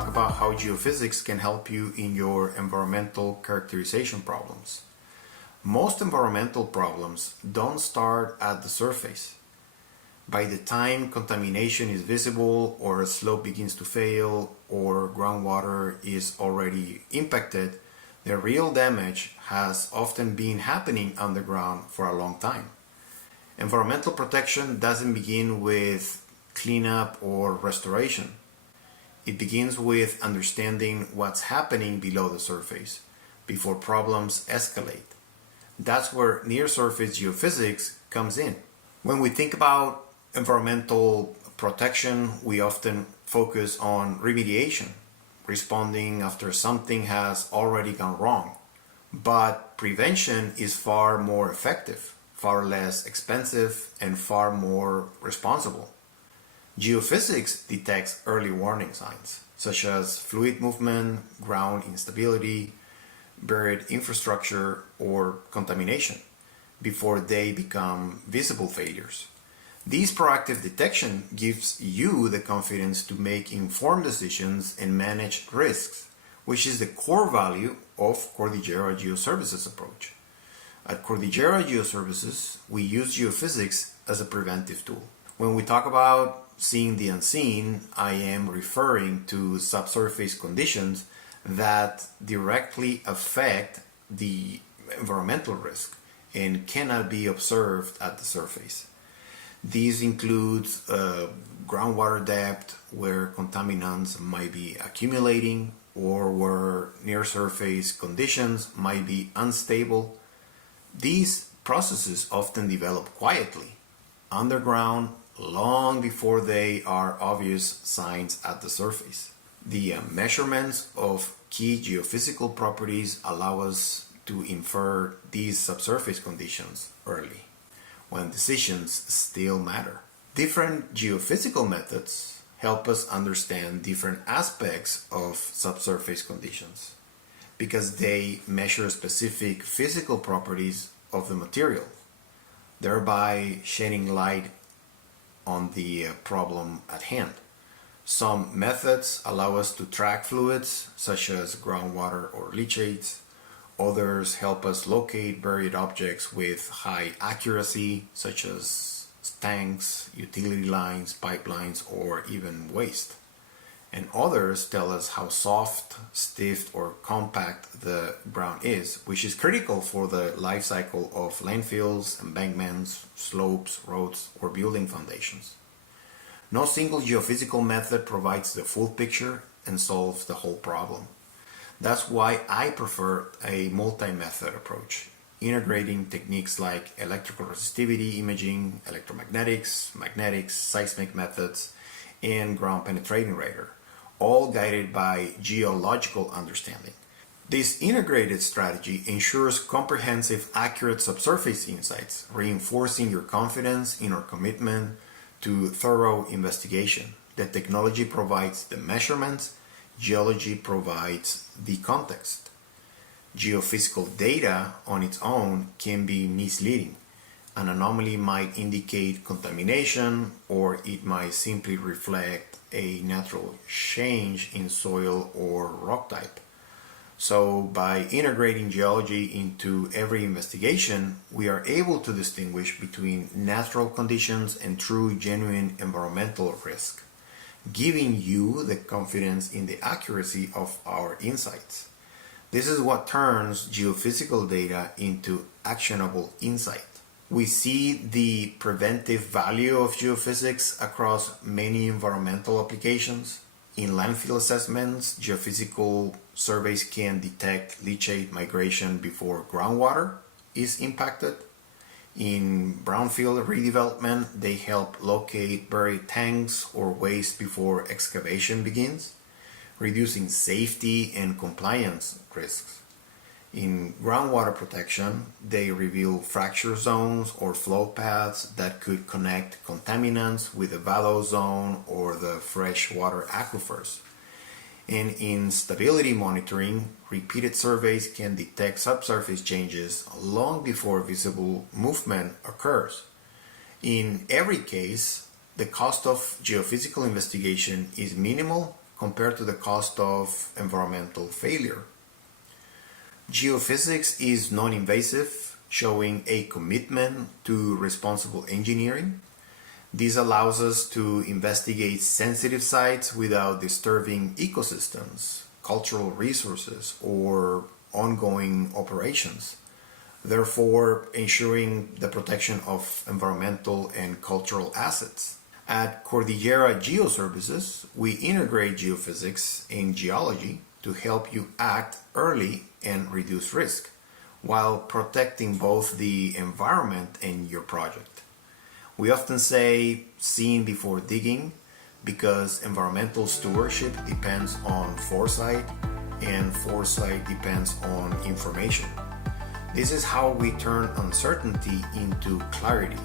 talk about how geophysics can help you in your environmental characterization problems. Most environmental problems don't start at the surface. By the time contamination is visible, or a slope begins to fail, or groundwater is already impacted, the real damage has often been happening underground for a long time. Environmental protection doesn't begin with cleanup or restoration. It begins with understanding what's happening below the surface before problems escalate. That's where near-surface geophysics comes in. When we think about environmental protection, we often focus on remediation, responding after something has already gone wrong. But prevention is far more effective, far less expensive, and far more responsible. Geophysics detects early warning signs, such as fluid movement, ground instability, buried infrastructure, or contamination, before they become visible failures. This proactive detection gives you the confidence to make informed decisions and manage risks, which is the core value of Cordillera Geo-Services approach. At Cordillera Geo-Services, we use geophysics as a preventive tool. When we talk about seeing the unseen, I am referring to subsurface conditions that directly affect the environmental risk and cannot be observed at the surface. These include groundwater depth, where contaminants might be accumulating, or where near-surface conditions might be unstable. These processes often develop quietly, underground, long before they are obvious signs at the surface. The measurements of key geophysical properties allow us to infer these subsurface conditions early, when decisions still matter. Different geophysical methods help us understand different aspects of subsurface conditions because they measure specific physical properties of the material, thereby shedding light on the problem at hand. Some methods allow us to track fluids, such as groundwater or leachates. Others help us locate buried objects with high accuracy, such as tanks, utility lines, pipelines, or even waste. And others tell us how soft, stiff, or compact the ground is, which is critical for the life cycle of landfills, embankments, slopes, roads, or building foundations. No single geophysical method provides the full picture and solves the whole problem. That's why I prefer a multi-method approach, integrating techniques like electrical resistivity imaging, electromagnetics, magnetics, seismic methods, and ground penetrating radar, all guided by geological understanding. This integrated strategy ensures comprehensive, accurate subsurface insights, reinforcing your confidence in our commitment to thorough investigation. The technology provides the measurements, geology provides the context. Geophysical data on its own can be misleading. An anomaly might indicate contamination, or it might simply reflect a natural change in soil or rock type. So by integrating geology into every investigation, we are able to distinguish between natural conditions and true, genuine environmental risk, giving you the confidence in the accuracy of our insights. This is what turns geophysical data into actionable insight. We see the preventive value of geophysics across many environmental applications. In landfill assessments, geophysical surveys can detect leachate migration before groundwater is impacted. In brownfield redevelopment, they help locate buried tanks or waste before excavation begins, reducing safety and compliance risks. In groundwater protection, they reveal fracture zones or flow paths that could connect contaminants with the vallow zone or the freshwater aquifers. And in stability monitoring, repeated surveys can detect subsurface changes long before visible movement occurs. In every case, the cost of geophysical investigation is minimal compared to the cost of environmental failure. Geophysics is non-invasive, showing a commitment to responsible engineering. This allows us to investigate sensitive sites without disturbing ecosystems, cultural resources, or ongoing operations, therefore ensuring the protection of environmental and cultural assets. At Cordillera Geo-Services, we integrate geophysics in geology to help you act early and reduce risk, while protecting both the environment and your project. We often say seeing before digging because environmental stewardship depends on foresight and foresight depends on information. This is how we turn uncertainty into clarity.